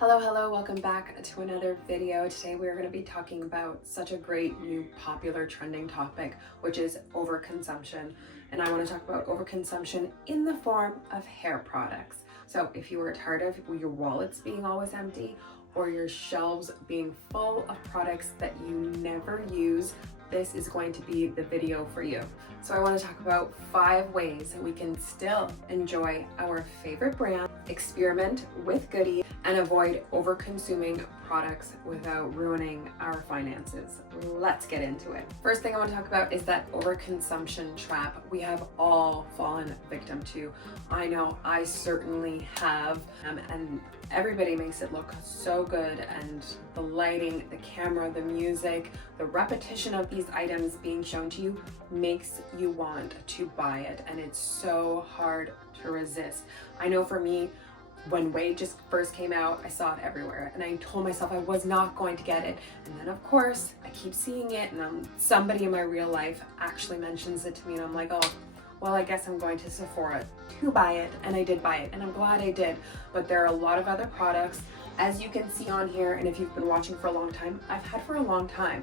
Hello, welcome back to another video. Today we are going to be talking about such a great new popular trending topic, which is overconsumption. And I want to talk about overconsumption in the form of hair products. So if you are tired of your wallets being always empty or your shelves being full of products that you never use, this is going to be the video for you. So I want to talk about 5 ways that we can still enjoy our favorite brand, experiment with goodies, and avoid over-consuming products without ruining our finances. Let's get into it. First thing I want to talk about is that overconsumption trap we have all fallen victim to. I know I certainly have, and everybody makes it look so good, and the lighting, the camera, the music, the repetition of these items being shown to you makes you want to buy it, and it's so hard to resist. I know for me, when Wade just first came out, I saw it everywhere and I told myself I was not going to get it. And then of course I keep seeing it, and somebody in my real life actually mentions it to me, and I'm like, oh, well, I guess I'm going to Sephora to buy it. And I did buy it, and I'm glad I did. But there are a lot of other products, as you can see on here, and if you've been watching for a long time, I've had for a long time,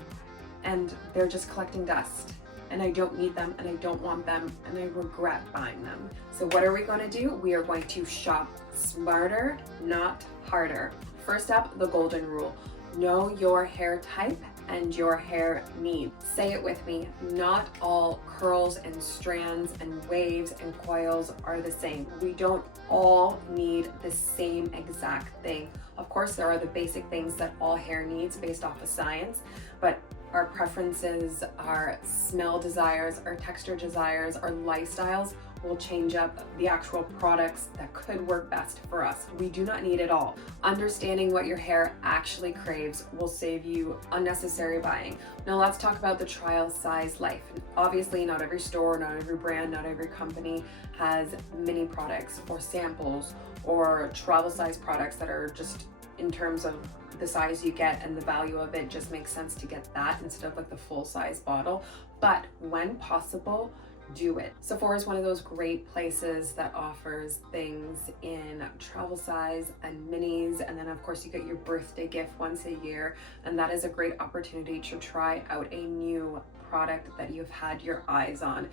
and they're just collecting dust. And I don't need them, and I don't want them, and I regret buying them. So what are we going to do? We are going to shop smarter, not harder. First up, the golden rule. Know your hair type and your hair needs. Say it with me. Not all curls and strands and waves and coils are the same. We don't all need the same exact thing. Of course, there are the basic things that all hair needs based off of science, but our preferences, our smell desires, our texture desires, our lifestyles will change up the actual products that could work best for us. We do not need it all. Understanding what your hair actually craves will save you unnecessary buying. Now let's talk about the trial size life. Obviously, not every store, not every brand, not every company has mini products or samples or travel size products that are just, in terms of the size you get and the value of it, just makes sense to get that instead of like the full size bottle. But when possible, do it. Sephora is one of those great places that offers things in travel size and minis, and then of course you get your birthday gift once a year, and that is a great opportunity to try out a new product that you've had your eyes on.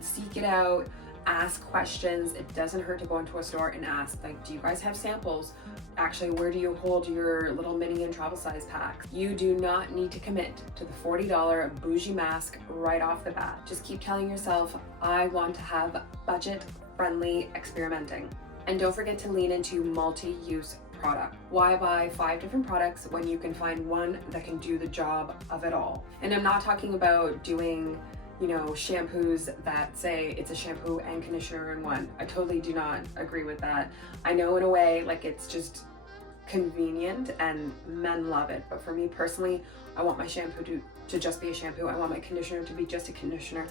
Seek it out, ask questions. It doesn't hurt to go into a store and ask, like, do you guys have samples? Actually, where do you hold your little mini and travel size packs? You do not need to commit to the $40 bougie mask right off the bat. Just keep telling yourself, I want to have budget-friendly experimenting. And don't forget to lean into multi-use product. Why buy 5 different products when you can find one that can do the job of it all? And I'm not talking about doing shampoos that say it's a shampoo and conditioner in one. I totally do not agree with that. I know in a way, like, it's just convenient and men love it, but for me personally, I want my shampoo to just be a shampoo. I want my conditioner to be just a conditioner.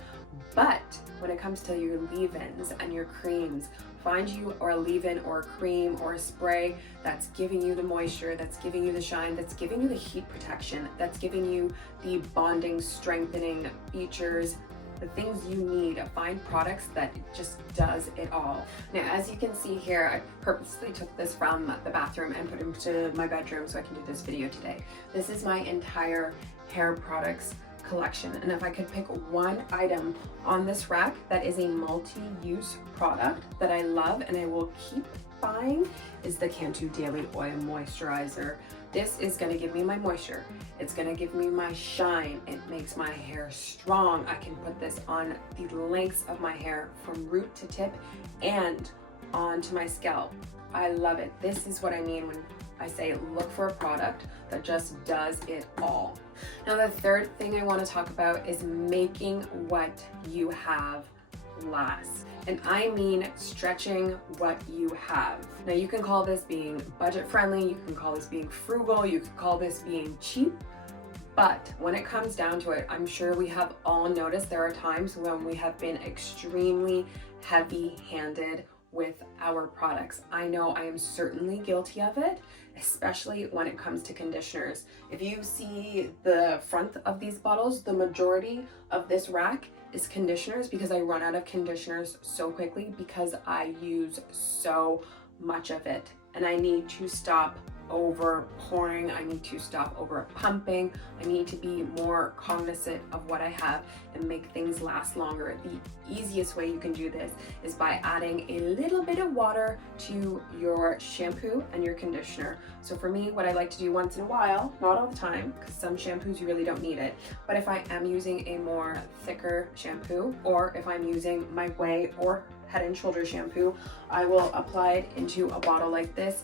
But when it comes to your leave-ins and your creams, find you or a leave-in or a cream or a spray that's giving you the moisture, that's giving you the shine, that's giving you the heat protection, that's giving you the bonding, strengthening features, the things you need. Find products that just does it all. Now, as you can see here, I purposely took this from the bathroom and put it into my bedroom so I can do this video today. This is my entire hair products collection, and if I could pick one item on this rack that is a multi-use product that I love and I will keep buying, is the Cantu Daily Oil Moisturizer. This is going to give me my moisture, it's going to give me my shine, it makes my hair strong. I can put this on the lengths of my hair from root to tip and onto my scalp. I love it. This is what I mean when I say look for a product that just does it all. Now, the third thing I want to talk about is making what you have last. And I mean stretching what you have. Now, you can call this being budget friendly, you can call this being frugal, you can call this being cheap. But when it comes down to it, I'm sure we have all noticed there are times when we have been extremely heavy-handed with our products. I know I am certainly guilty of it, especially when it comes to conditioners. If you see the front of these bottles, the majority of this rack is conditioners, because I run out of conditioners so quickly because I use so much of it, and I need to stop over pouring. I need to stop over pumping. I need to be more cognizant of what I have and make things last longer. The easiest way you can do this is by adding a little bit of water to your shampoo and your conditioner. So for me, what I like to do once in a while, not all the time, because some shampoos you really don't need it, but if I am using a more thicker shampoo, or if I'm using my Way or Head and Shoulder shampoo, I will apply it into a bottle like this.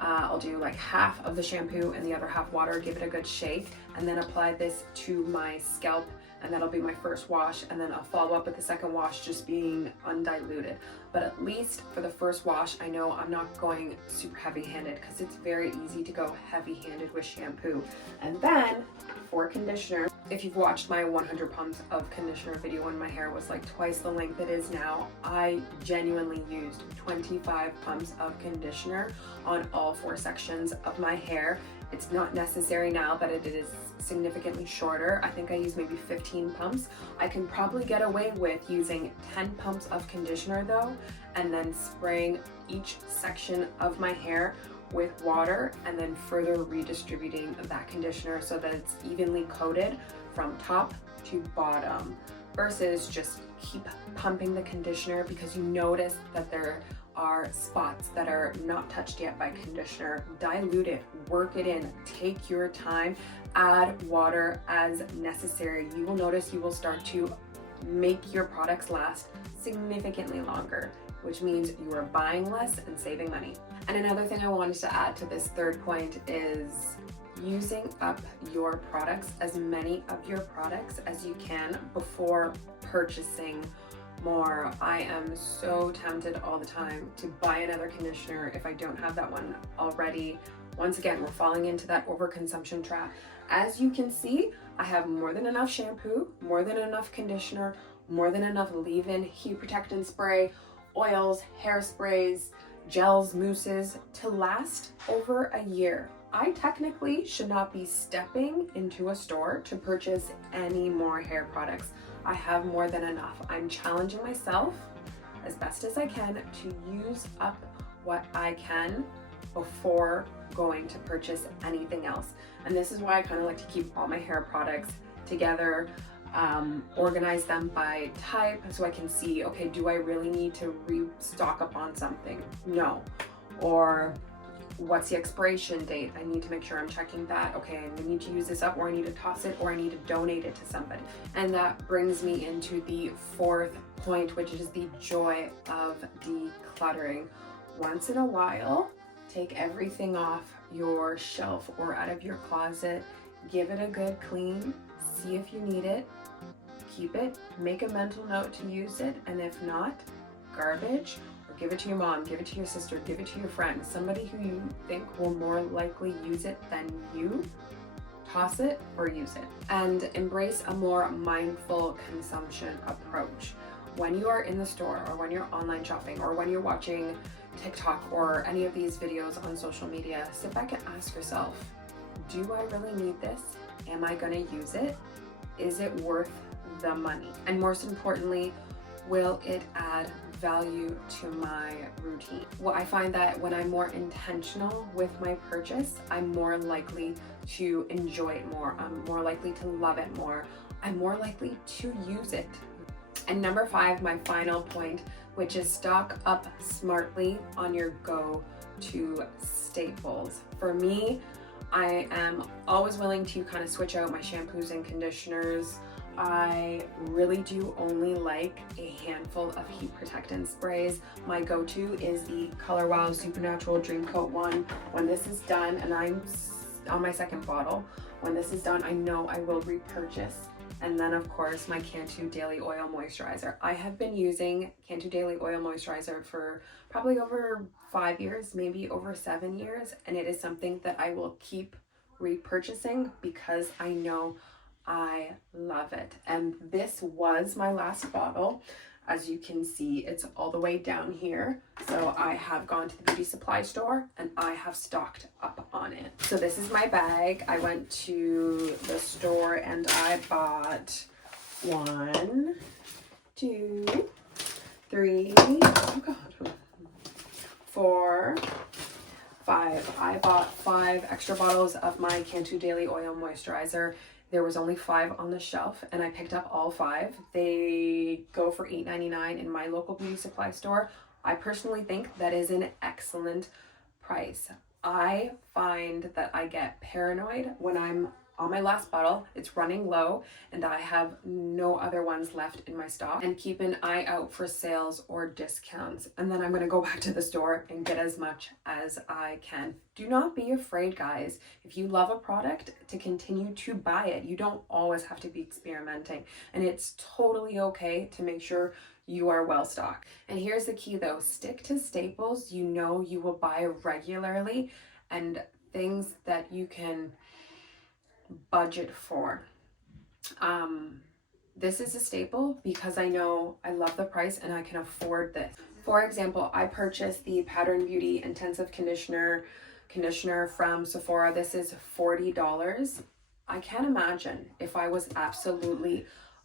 I'll do like half of the shampoo and the other half water, give it a good shake, and then apply this to my scalp, and that'll be my first wash, and then I'll follow up with the second wash just being undiluted. But at least for the first wash, I know I'm not going super heavy-handed, because it's very easy to go heavy-handed with shampoo. And then for conditioner, if you've watched my 100 pumps of conditioner video when my hair was like twice the length it is now, I genuinely used 25 pumps of conditioner on all 4 sections of my hair. It's not necessary now that it is significantly shorter. I think I use maybe 15 pumps. I can probably get away with using 10 pumps of conditioner though, and then spraying each section of my hair with water, and then further redistributing that conditioner so that it's evenly coated from top to bottom, versus just keep pumping the conditioner because you notice that there are spots that are not touched yet by conditioner. Dilute it, work it in, take your time, add water as necessary. You will notice you will start to make your products last significantly longer, which means you are buying less and saving money. And another thing I wanted to add to this third point is using up your products, as many of your products as you can before purchasing more. I am so tempted all the time to buy another conditioner if I don't have that one already. Once again, we're falling into that overconsumption trap. As you can see, I have more than enough shampoo, more than enough conditioner, more than enough leave-in heat protectant spray, oils, hairsprays, gels, mousses to last over a year. I technically should not be stepping into a store to purchase any more hair products. I have more than enough. I'm challenging myself as best as I can to use up what I can before going to purchase anything else. And this is why I kind of like to keep all my hair products together, organize them by type so I can see, okay, do I really need to restock up on something? No. Or what's the expiration date? I need to make sure I'm checking that. Okay, I need to use this up, or I need to toss it, or I need to donate it to somebody. And that brings me into the fourth point, which is the joy of decluttering. Once in a while, take everything off your shelf or out of your closet, give it a good clean, see if you need it, keep it, make a mental note to use it, and if not, garbage. Give it to your mom, give it to your sister, give it to your friend, somebody who you think will more likely use it than you. Toss it or use it. And embrace a more mindful consumption approach. When you are in the store, or when you're online shopping, or when you're watching TikTok or any of these videos on social media, sit back and ask yourself, do I really need this? Am I gonna use it? Is it worth the money? And most importantly, will it add value to my routine? Well, I find that when I'm more intentional with my purchase, I'm more likely to enjoy it more. I'm more likely to love it more. I'm more likely to use it. And number 5, my final point, which is stock up smartly on your go-to staples. For me, I am always willing to kind of switch out my shampoos and conditioners. I really do only like a handful of heat protectant sprays. My go-to is the Color Wow Supernatural Dream Coat one. When this is done, and I'm on my second bottle, when this is done, I know I will repurchase. And then of course my Cantu Daily Oil Moisturizer. I have been using Cantu Daily Oil Moisturizer for probably over 5 years, maybe over 7 years. And it is something that I will keep repurchasing because I know I love it. And this was my last bottle. As you can see, it's all the way down here. So I have gone to the beauty supply store and I have stocked up on it. So this is my bag. I went to the store and I bought 1, 2, 3, oh God, 4, 5. I bought 5 extra bottles of my Cantu Daily Oil Moisturizer. There was only 5 on the shelf and I picked up all 5. They go for $8.99 in my local beauty supply store. I personally think that is an excellent price. I find that I get paranoid when I'm on my last bottle, it's running low, and I have no other ones left in my stock, and keep an eye out for sales or discounts. And then I'm gonna go back to the store and get as much as I can. Do not be afraid, guys. If you love a product, to continue to buy it. You don't always have to be experimenting, and it's totally okay to make sure you are well stocked. And here's the key though, stick to staples you know you will buy regularly and things that you can budget for. This is a staple because I know I love the price and I can afford this. For example, I purchased the Pattern Beauty Intensive Conditioner from Sephora. This is $40. I can't imagine if I was absolutely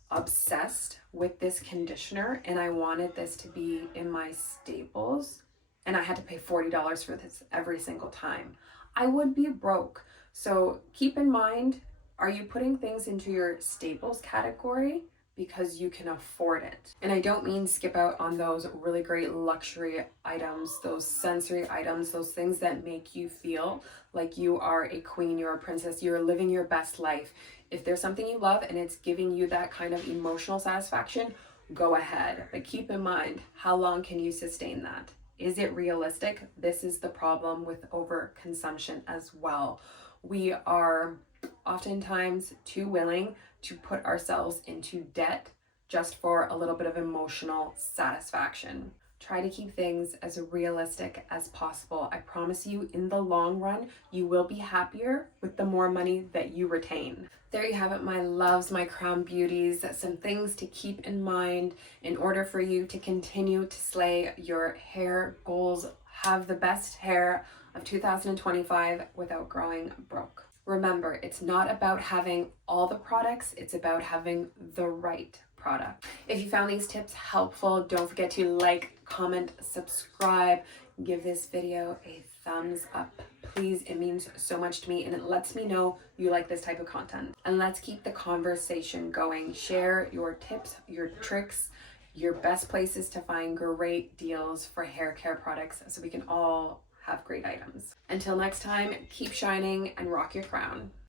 obsessed with this conditioner and I wanted this to be in my staples and I had to pay $40 for this every single time. I would be broke. So keep in mind, are you putting things into your staples category because you can afford it? And I don't mean skip out on those really great luxury items, those sensory items, those things that make you feel like you are a queen, you're a princess, you're living your best life. If there's something you love and it's giving you that kind of emotional satisfaction, go ahead. But keep in mind, how long can you sustain that? Is it realistic? This is the problem with overconsumption as well. We are oftentimes too willing to put ourselves into debt just for a little bit of emotional satisfaction. Try to keep things as realistic as possible. I promise you, in the long run, you will be happier with the more money that you retain. There you have it, my loves, my crown beauties. Some things to keep in mind in order for you to continue to slay your hair goals. Have the best hair of 2025 without growing broke. Remember, it's not about having all the products, it's about having the right product. If you found these tips helpful, don't forget to like, comment, subscribe, give this video a thumbs up. Please, it means so much to me and it lets me know you like this type of content. And let's keep the conversation going. Share your tips, your tricks, your best places to find great deals for hair care products so we can all have great items. Until next time, keep shining and rock your crown.